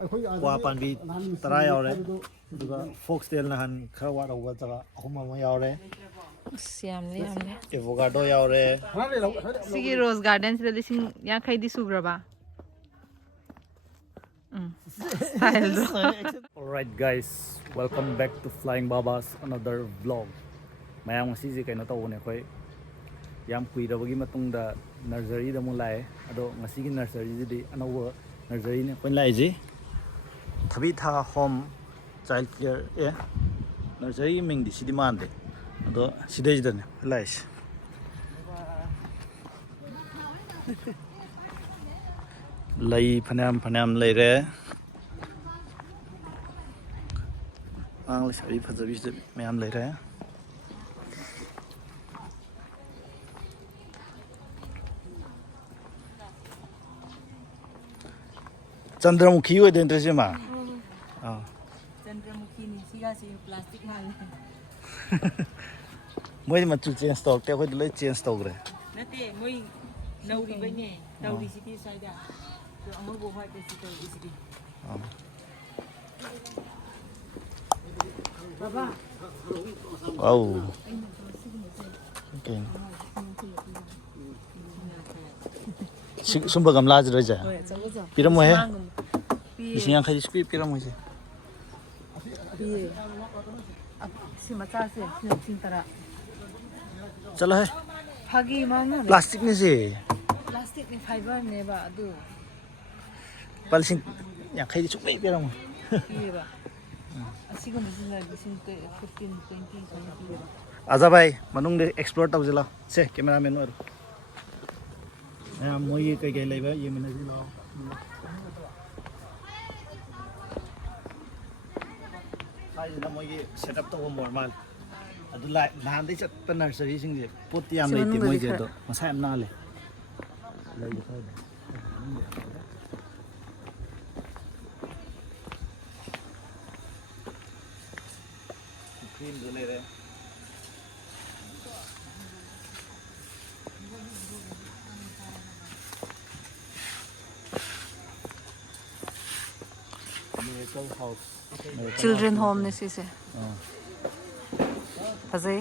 ꯀ꯭ꯋꯥ ꯄꯥꯝꯕꯤ 10 ꯌꯥꯎꯔꯦ ꯑꯗꯨꯒ ꯐꯣꯛꯁꯇꯦꯜ ꯅꯍꯥꯟ ꯈꯔ ꯋꯥꯠꯍꯧꯕ ꯖꯒꯥ 3 ꯑꯃ ꯌꯥꯎꯔꯦ ꯌꯥꯝꯂꯦ ꯑꯦꯚꯣꯀꯥꯗꯣ ꯌꯥꯎꯔꯦ ꯁꯤꯒꯤ rose ꯒꯥꯔꯗꯦꯟꯁꯤꯗ 50,000ꯗꯤ ꯁꯨꯈ꯭ꯔꯕ Alright guys, welcome back to Flyingbaba's another vlog. mayam ngasi kaino tawone khoi yam kuirabagi matungda nursery da mu lai ado ngasi gi nursery di anawa nursery ne kon lai ji thabi tha home child care nursery ming di sidi mande ado sidai da ne lai lai phanam lai re ang le sari phajabi se mayam lai re Chandramukhi hoy den trese ma Chandramukhi ni siga si plastic mal moi ma chu change stock te khoi loi change stock re nate moi nauri bane nauri city side a to amor bo ha te city isidi baba wow okay sumba gamla jra ja piram mo he ising yang khai squeeze piram mo je si macha se sin tara chalo hai phagi mauna plastic ne se plastic ni fiber ne ba adu palsing yang khai sumba piram mo ba asigum bisina bisin 15 20 aja bhai manung de explore taw jela se cameraman or moi ye kai kai laiba ye mena ji lo sai na moi ye setup to normal adu lai nan dei chat pa nursery sing je pot yam lai ti moi je do masai am na le lai je khai cream de le re children home ne si se fazai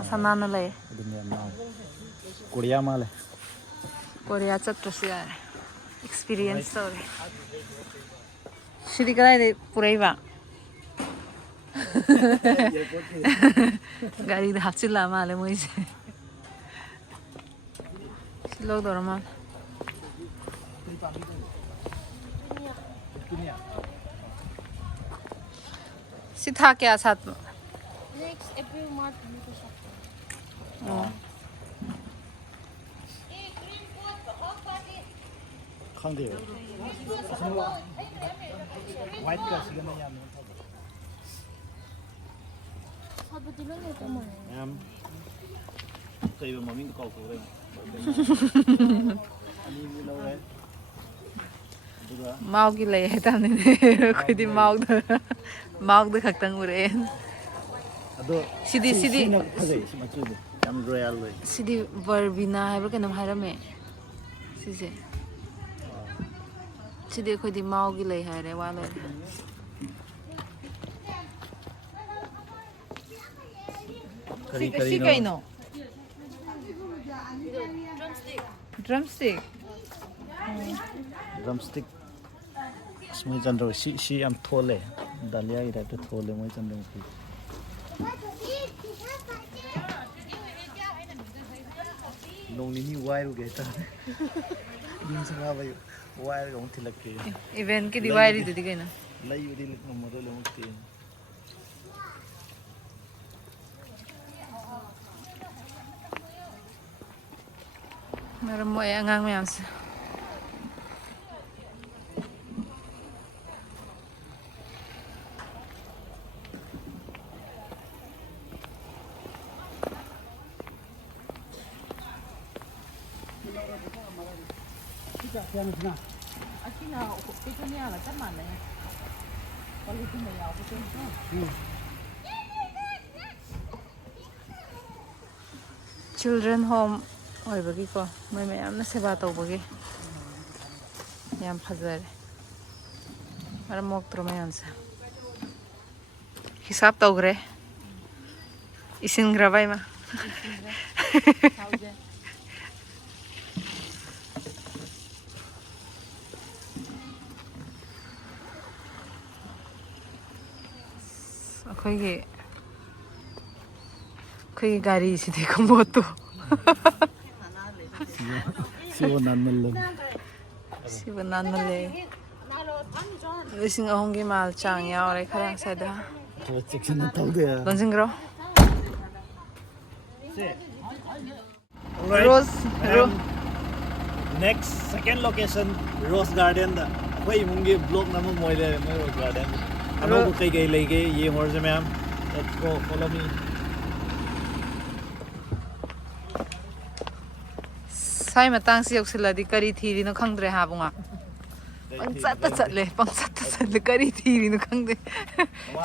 asana na lai dunia na korea ma le korea chatras ya experience story shiri kadai de purai ba gari da hachila ma le moi se log dorma si tha kya sath next April March में तो सकते khang de white ka sigana yam सब दिनों में तो मन yam kai ba mami ko ko re ani mi lo re duga mau ki lei ta ne khoi di mau da khaktang ure ado sidi na phajai sima chu yam royal le sidi verbina haiba kanam hairame sise sidi khoi di mau ki lei haire wa le si kai no drumstick drumstick smoi chandro si am thole dalia ira to thole moi chandro ki long ni wire ge ta yin sanga ba wire ga thilak ke event ki diwali de digai na lai udi numero le mukti meram mo angang mayam se Asina ito niya la tama na. Palitin mo yaw ko children home oi bagi ko moi mayam na seba taw bagi yam phazar Mara moktro mayansa. Hisap tawgre. Isin gravay ma. Ako'y gari si di ko moto. Siwa nan Si banan mali. Lising ahong gimal chang yaw ray karang sada. section na tawde ya. Donjing gro. Alright. Rose. Next second location Rose Garden da. Koi mungi blog namu moile mo Rose Garden. Ano ko kay lege ye ngor se ma'am. Let's go follow me. Sai matang si yoksila di kari thiri no khangdre ha bunga. Pang chat le kari thiri no khangde.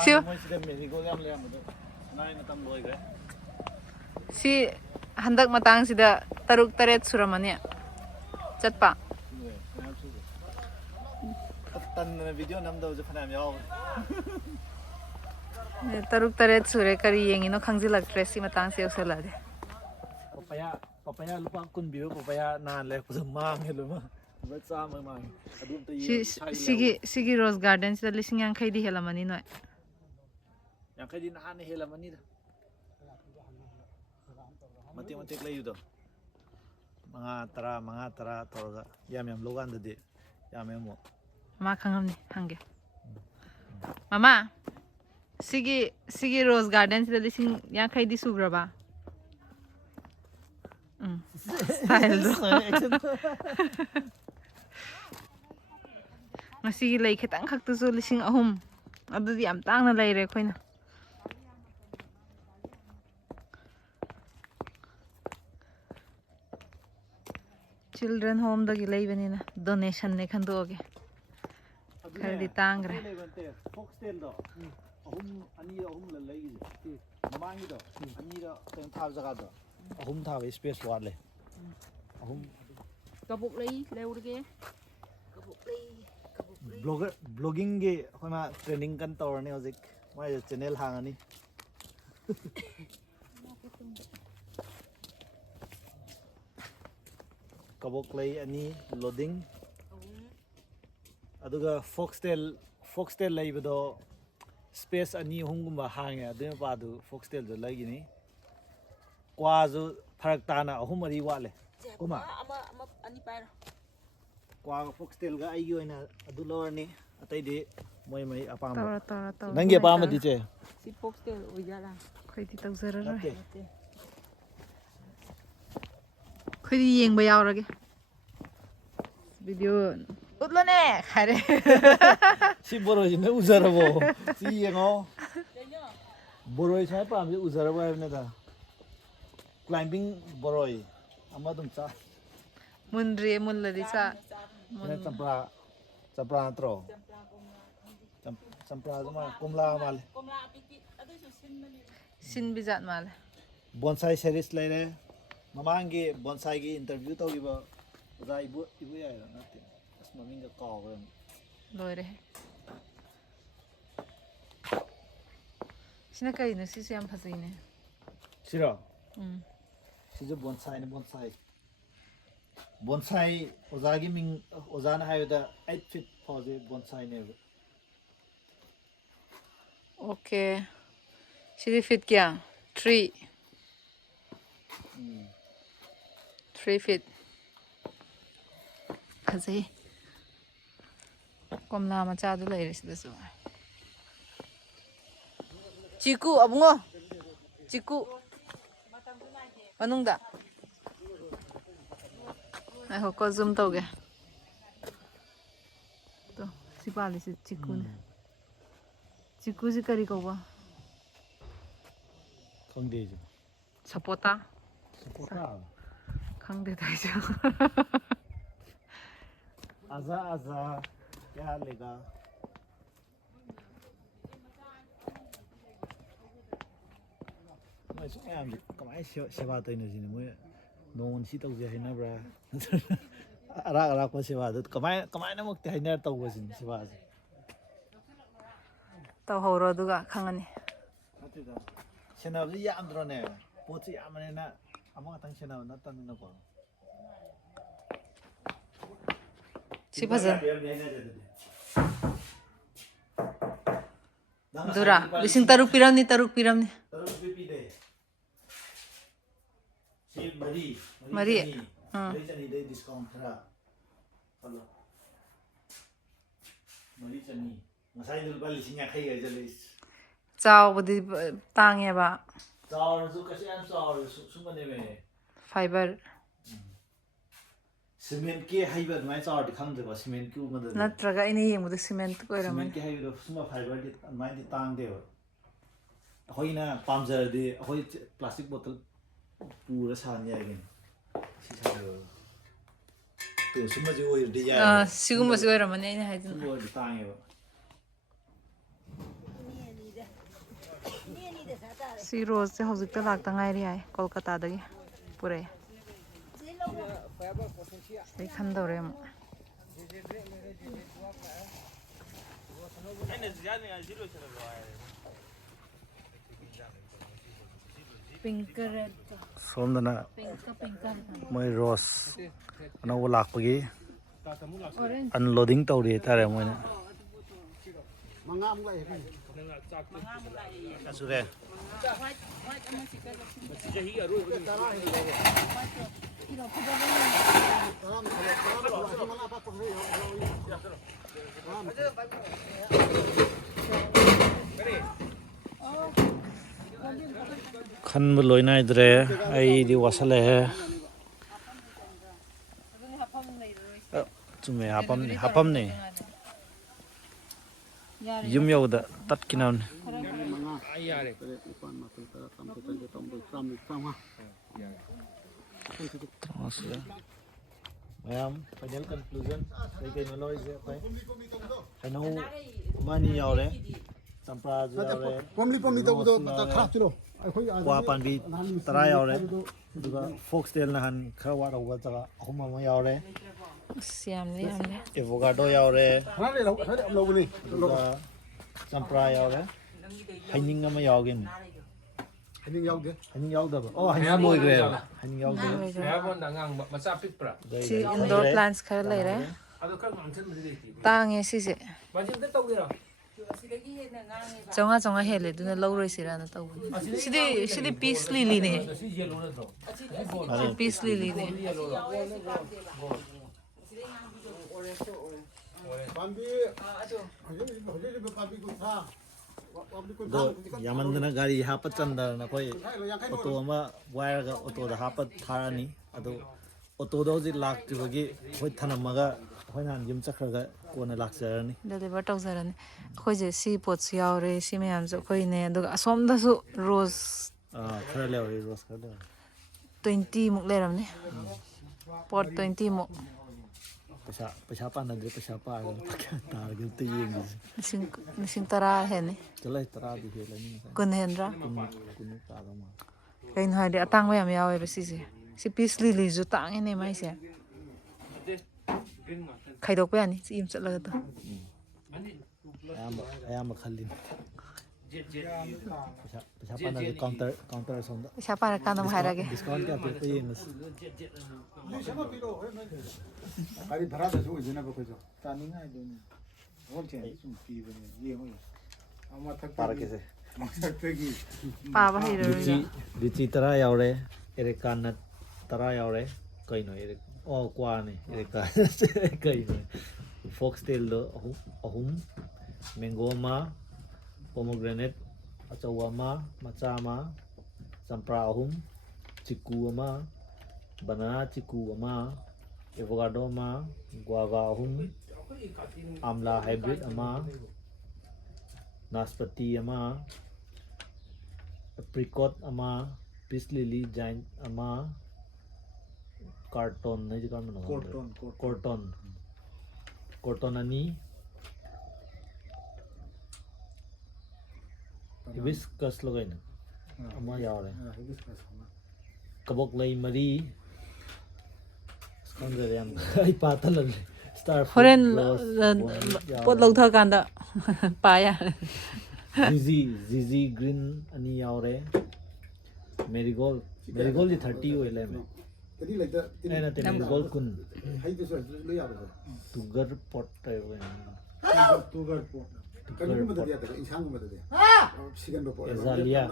Siyo. Si handak matang sida taruk taret suramani. Chatpa. Tan video namdo je phanam yaw. Taruk taret sure kari yengi no khangzilak si matang si yoksila de. Papaya lupa kun biyo papaya nan le kusam mang helo ma. Batsa mang. Adum to Sigi Rose Garden sida lising yang khay di helamani no. Yang kay di nahan helamani da. Mati lay do. Mga tara toga. Yam logan da di. Yam mo. Mama khangam ni hange. Mama. Sigi Rose Garden sida lising yang khay di subra ba. Style do. Ngasi lay khitang khaktu su lising ahum. Adudi am tang na lay re khoina. Children home dagi lay banina donation ne khandoge. Khardi tangre. Foxtail do. Ahum la lay gi. Mamangi do. Ani do teng thab jaga do. Ahum thab space wat le. Ahum Kabuk lagi, lewat ke. blogging ge hona training kan tor ne hojik mai channel hangani. Kabok lay ani loading aduga foxtail lay bedo space ani hungumba hange adu pa du foxtail do lay gini kwazu pharak tana ahumari wale kuma ama ani pair kwa foxtail ga ai yoina adu lor ni atai de moi apam Tara. nangi apam di che si foxtail ojala Khoi di tau zara ra. natte Khoi di yeng ba yaw ra ge. Video utlo ne khare. si boroi ne uzarabo si yengo boroi sai pam je uzarabo ne da climbing boroi amadum cha Munre munlari sa. ne champra tro champra ma kumla mal komla apiti adu su sinmani Sin bijat mal. bonsai series laire mamangi bonsai gi interview to giba uza ibu ya natte asma minga call Loire. Sina kai no si yam phasai ne. siro sijo bonsai ozagi ming ozana hayuda 8 feet pose bonsai ne Okay. Sidi fit kya? 3 feet. Phasai. Komla macha du lai ris dasu. Chiku abungo. Chiku. Manungda. Ai ho ko zoom tau ge. To si pali si chiku ne. Chiku ji kari ko ba. khangde je Sapota. supporta Khangde dai ja. aza ya lega mai su am ji kamai sewa to ne jin mo non si tau je hina bra ara ko sewa do kamai na mok te hina tau go jin sewa ꯇꯧꯍꯧꯔꯣ ꯑꯗꯨꯒ ꯈꯪꯉꯅꯤ ꯅꯠꯇꯦꯗ ꯁꯦꯟꯅꯕꯁꯤ ꯌꯥꯝꯗ꯭ꯔꯣꯅꯦ ꯄꯣꯠꯁꯤ ꯌꯥꯝꯕꯅꯤꯅ ꯑꯃꯈꯛꯇꯪ ꯁꯦꯟꯅꯕ ꯅꯠꯇꯕꯅꯤꯅꯀꯣ ꯁꯤ ꯐꯖꯅ ꯑꯗꯨꯔꯥ 3,000 ꯄꯤꯔꯝꯅꯤ 3 ꯄꯤꯔꯝꯅꯤ ꯃꯔꯤ ꯆꯅꯤꯗꯩ ꯗꯤꯁꯀꯥꯎꯟ ꯈꯔ ꯈꯜꯂꯣ 4,000 ꯉꯁꯥꯏꯗ ꯂꯨꯄꯥ 50,000 ꯍꯥꯏꯖꯜꯂꯦ ꯆꯥꯎꯕꯗꯤ ꯇꯥꯡꯉꯦꯕ ꯆꯥꯎꯔꯁꯨ ꯀꯩꯁꯨ ꯌꯥꯝ ꯆꯥꯎꯔꯁꯨ ꯁꯨꯝꯕꯅꯦꯃꯦ ꯐꯥꯏꯕꯔ ꯁꯤꯃꯦꯟꯠꯀꯤ ꯍꯩꯕ ꯑꯗꯨꯃꯥꯏꯅ ꯆꯥꯎꯔꯗꯤ ꯈꯪꯗꯦꯕ ꯁꯤꯃꯦꯟꯠꯀꯤ ꯎꯕꯗꯗꯤ ꯅꯠꯇ꯭ꯔꯒ ꯑꯩꯅ ꯌꯦꯡꯕꯗ ꯁꯤꯃꯦꯟꯠ ꯑꯣꯏꯔꯝꯃꯅꯤ ꯁꯤꯃꯦꯟꯠꯀꯤ ꯍꯩꯕꯗꯣ ꯁꯨꯝꯕ ꯐꯥꯏꯕꯔꯗꯤ ꯑꯗꯨꯃꯥꯏꯅꯗꯤ ꯇꯥꯡꯗꯦꯕ ꯑꯩꯈꯣꯏꯅ ꯄꯥꯝꯖꯔꯗꯤ ꯑꯩꯈꯣꯏ ꯄ꯭ꯂꯥꯁꯇꯤꯛ ꯕꯣꯇꯜ ꯄꯨꯔ ꯁꯥꯍꯟ ꯌꯥꯏꯒꯅꯤ ꯁꯤ ꯁꯥꯟꯅꯕ ꯁꯨꯝꯕꯁꯤ ꯑꯣꯏꯔꯗꯤ ꯌꯥꯏꯑꯕ ꯁꯤꯒꯨꯝꯕꯁꯤ ꯑꯣꯏꯔꯝꯃꯅꯤ ꯑꯩꯅ ꯍꯥꯏꯗꯅ ꯁꯨꯝꯕ ꯑꯣꯏꯔꯗꯤ ꯇꯥꯡꯉꯦꯕ ꯁꯤ ꯔꯣꯁꯁꯦ ꯍꯧꯖꯤꯛꯇ ꯂꯥꯛꯇ ꯉꯥꯏꯔꯤ ꯍꯥꯏ ꯀꯣꯜꯀꯇꯥꯗꯒꯤ ꯄꯨꯔꯛꯑꯦ ꯑꯩ ꯈꯟꯗꯧꯔꯦ ꯑꯃꯨꯛ ꯄꯤꯡꯀ ꯔꯦꯗ ꯁꯣꯝꯗꯅ ꯄꯤꯡꯀ ꯃꯣꯏ ꯔꯣꯁ ꯑꯅꯧꯕ ꯂꯥꯛꯄꯒꯤ ꯑꯟꯂꯣꯗꯤꯡ ꯇꯧꯔꯤ ꯍꯥꯏꯇꯥꯔꯦ ꯃꯣꯏꯅ ꯁꯨꯔꯦ ꯈꯟꯕ ꯂꯣꯏ ꯅꯥꯏꯗ꯭ꯔꯦ ꯑꯩꯗꯤ ꯋꯥꯁꯜꯂꯛꯑꯦ ꯆꯨꯝꯃꯦ ꯍꯥꯄꯝꯅꯦ ꯌꯨꯝ ꯌꯧꯕꯗ ꯇꯠꯈꯤꯅꯕꯅꯦ ꯃꯌꯥꯝ ꯐꯥꯏꯅꯦꯜ ꯀꯟꯀ꯭ꯂꯨꯖꯟ ꯀꯩꯀꯩꯅꯣ ꯂꯧꯔꯤꯁꯦ ꯑꯩꯈꯣꯏ ꯍꯩꯅꯧ ꯑꯃ ꯑꯅꯤ ꯌꯥꯎꯔꯦ ꯆꯝꯄ꯭ꯔꯥꯁꯨ ꯌꯥꯎꯔꯦ ꯀ꯭ꯋꯥ ꯄꯥꯝꯕꯤ 10 ꯌꯥꯎꯔꯦ ꯑꯗꯨꯒ ꯐꯣꯛꯁꯇꯦꯜ ꯅꯍꯥꯟ ꯈꯔ ꯋꯥꯠꯍꯧꯕ ꯖꯒꯥ 3 ꯑꯃ ꯌꯥꯎꯔꯦ ꯑꯁ ꯌꯥꯝꯂꯦ ꯑꯦꯚꯣꯀꯥꯗꯣ ꯌꯥꯎꯔꯦ ꯑꯗꯨꯒ ꯆꯝꯄ꯭ꯔꯥ ꯌꯥꯎꯔꯦ ꯍꯩꯅꯤꯡ ꯑꯃ ꯌꯥꯎꯒꯦꯅꯦ ꯍꯩꯅꯤꯡ ꯌꯥꯎꯗꯕ ꯍꯩꯅꯤꯡ ꯂꯣꯏꯈ꯭ꯔꯦꯕ ꯍꯩꯅꯤꯡ ꯌꯥꯎꯗꯕ ꯁꯤ ꯏꯟꯗꯣꯔ ꯄ꯭ꯂꯥꯟꯠꯁ ꯈꯔ ꯂꯩꯔꯦ ꯇꯥꯡꯉꯦ ꯁꯤꯁꯦ 500 ꯍꯦꯜꯂꯦ ꯑꯗꯨꯅ ꯂꯧꯔꯣꯏꯁꯤꯔꯥꯅ ꯇꯧꯕꯅꯦ ꯁꯤꯗꯤ ꯄꯤꯁ ꯂꯤꯂꯤꯅꯦ ꯄꯤꯁ ꯂꯤꯂꯤꯅꯦ ꯑꯗꯣ ꯌꯥꯝꯃꯟꯗꯅ ꯒꯥꯔꯤ ꯍꯥꯞꯄ ꯆꯟꯗꯗꯅ ꯑꯩꯈꯣꯏ ꯑꯣꯇꯣ ꯑꯃ ꯋꯥꯏꯔꯒ ꯑꯣꯇꯣꯗ ꯍꯥꯞꯄ ꯊꯥꯔꯛꯑꯅꯤ ꯑꯗꯣ ꯑꯣꯇꯣꯗꯣ ꯍꯧꯖꯤꯛ ꯂꯥꯛꯇ꯭ꯔꯤꯕꯒꯤ ꯑꯩꯈꯣꯏ ꯊꯅꯝꯃꯒ ꯑꯩꯈꯣꯏ ꯅꯍꯥꯟ ꯌꯨꯝ ꯆꯠꯈ꯭ꯔꯒ ꯀꯣꯟꯅ ꯂꯥꯛꯆꯔꯅꯤ ꯗꯦꯂꯤꯚꯔ ꯇꯧꯖꯔꯅꯤ ꯑꯩꯈꯣꯏꯁꯦ ꯁꯤ ꯄꯣꯠꯁꯨ ꯌꯥꯎꯔꯦ ꯁꯤ ꯃꯌꯥꯝꯁꯨ ꯑꯩꯈꯣꯏꯅꯦ ꯑꯗꯨꯒ ꯑꯁꯣꯝꯗꯁꯨ ꯔꯣꯁ ꯈꯔ ꯂꯩꯍꯧꯔꯤ ꯔꯣꯁ ꯈꯔ ꯂꯩꯍꯧꯔꯤ 20 ꯂꯩꯔꯝꯅꯤ ꯄꯣꯠ 20 ꯄꯩꯁꯥ ꯄꯥꯟꯅꯗ꯭ꯔꯦ ꯄꯩꯁꯥ ꯄꯥꯔꯒ ꯂꯨꯄꯥ ꯀꯌꯥ ꯇꯥꯔꯒꯦ ꯑꯝꯇ ꯌꯦꯡꯉꯤꯁꯦ ꯂꯤꯁꯤꯡ 10 ꯍꯦꯟꯅꯤ ꯆꯠꯂꯍꯦ 10ꯗꯤ ꯍꯦꯜꯂꯅꯤ ꯉꯁꯥꯏ 20 ꯍꯦꯟꯗ꯭ꯔꯥ 10 ꯇꯥꯗꯧ ꯃꯥꯜꯂꯦ ꯀꯩꯅꯣ ꯍꯥꯏꯔꯗꯤ ꯑꯇꯥꯡꯕ ꯌꯥꯝ ꯌꯥꯎꯋꯦꯕ ꯁꯤꯁꯦ ꯁꯤ ꯄꯤꯁ ꯂꯤꯂꯤꯁꯨ ꯇꯥꯡꯉꯤꯅꯦ ꯃꯥꯏꯁꯦ ꯈꯥꯏꯗꯣꯛꯄ ꯌꯥꯅꯤ ꯁꯤ ꯌꯨꯝ ꯆꯠꯂꯒ ꯑꯌꯥꯝꯕ ꯈꯜꯂꯤꯅꯤ ꯄꯩꯁꯥ ꯄꯥꯟꯅꯗꯦ ꯀꯥꯎꯟꯇꯔ ꯑꯁꯣꯝꯗ ꯄꯩꯁꯥ ꯄꯥꯔꯀꯥꯟꯗ ꯑꯃꯨꯛ ꯍꯥꯏꯔꯛꯑꯒꯦ ꯗꯤꯁꯀꯥꯎꯟ ꯀꯌꯥ ꯄꯤꯔꯛꯄ ꯌꯦꯡꯉꯁꯤ ꯒꯥꯔꯤ ꯚꯔꯥꯗꯁꯨ ꯑꯣꯏꯗꯣꯏꯅꯦꯕ ꯑꯩꯈꯣꯏꯁꯨ ꯇꯥꯅꯤꯡꯉꯥꯏꯗꯨꯅꯤ ꯍꯣꯜꯁꯦꯜ ꯁꯨꯝ ꯄꯤꯕꯅꯦ ꯌꯦꯡꯉꯣ ꯄꯥꯔꯛꯀꯦꯁꯦ ꯃꯊꯛꯇꯒꯤ ꯄꯥꯕ ꯍꯩꯔꯔꯣꯏ ꯂꯤꯆꯤ 10 ꯌꯥꯎꯔꯦ ꯑꯦꯔꯦꯀꯥ ꯅꯠ 10 ꯌꯥꯎꯔꯦ ꯀꯩꯅꯣ ꯀ꯭ꯋꯥꯅꯦ ꯑꯦꯔꯦꯀꯥ ꯀꯩꯅꯣ ꯐꯣꯛꯁꯇꯦꯜꯗꯣ 3 ꯃꯦꯡꯒꯣ ꯑꯃ ꯄꯣꯃꯣꯒ꯭ꯔꯦꯅꯦꯠ ꯑꯆꯧꯕ ꯑꯃ ꯃꯆꯥ ꯑꯃ ꯆꯝꯄ꯭ꯔꯥ 3 ꯆꯤꯀꯨ ꯑꯃ ꯕꯅꯥꯅꯥ ꯆꯤꯀꯨ ꯑꯃ ꯑꯦꯚꯣꯀꯥꯗꯣ ꯑꯃ ꯒ꯭ꯋꯥꯚꯥ 3 ꯑꯝꯂꯥ ꯍꯥꯏꯕ꯭ꯔꯤꯠ ꯑꯃ ꯅꯥꯁꯄꯇꯤ ꯑꯃ ꯑꯦꯄ꯭ꯔꯤꯀꯣꯠ ꯑꯃ ꯄꯤꯁ ꯂꯤꯂꯤ ꯖꯥꯏꯟ ꯑꯃ ꯀꯥꯔꯇꯣꯟ ꯍꯥꯏꯁꯦ ꯀꯔꯝꯕꯅꯣ ꯀꯣꯔꯇꯣꯟ 2 ꯍꯤꯕꯤꯁꯀꯁ ꯂꯣ ꯀꯩꯅꯣ ꯑꯃ ꯌꯥꯎꯔꯦ ꯀꯕꯣꯛꯂꯩ 3 ꯈꯪꯗ꯭ꯔꯦ ꯌꯥꯝ ꯑꯩ ꯄꯥꯊꯜꯂꯝꯃꯦ ꯁ꯭ꯇꯥꯔ ꯐ꯭ꯔꯨꯠ ꯍꯣꯔꯦꯟ ꯔꯣꯁ ꯄꯣꯠ ꯂꯧꯊꯀꯥꯟꯗ ꯄꯥ ꯌꯥꯔꯦ Zizi green ani yaure. Marigold di 30 oil me. Tadi like that. Ay na te marigold kun. Height is what lo ya ba. Tugar pot tayo. Tugar po. Kan ko madadi ata insang madadi. Sigan ba po. Azalea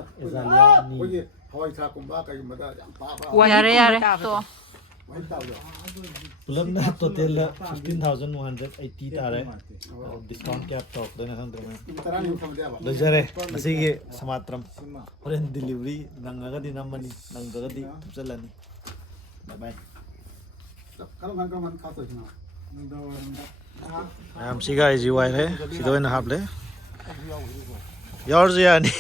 ni. Oye, Hawaii tha kumba kay mada pa pa. Yare yare to. Wai ta lo. Pulam na total 15,180 tare. Discount cap talk dana khang dama. Tarani famdia ba. Lojare masigi samatram. Oren delivery nangaga di namani nangaga di tupsalani. Bye bye. Kalau kan kan kha to jina. Nda Am siga is you hai sido na hable. Yours yani.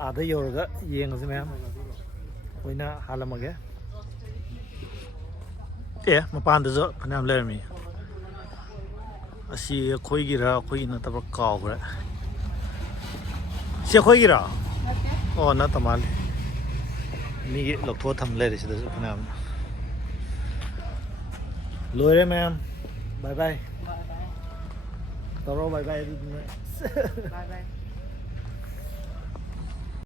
Ada yorga yeng se ma'am. Oina halamage. Mapan da zo phanam lermi. Asi khoi gira khoi na tabra kaw gra. Se khoi gira. Oh na tamal. Mi lok tho tham le ri se da phanam. Lore ma'am. Bye bye. Taro bye bye. Bye bye.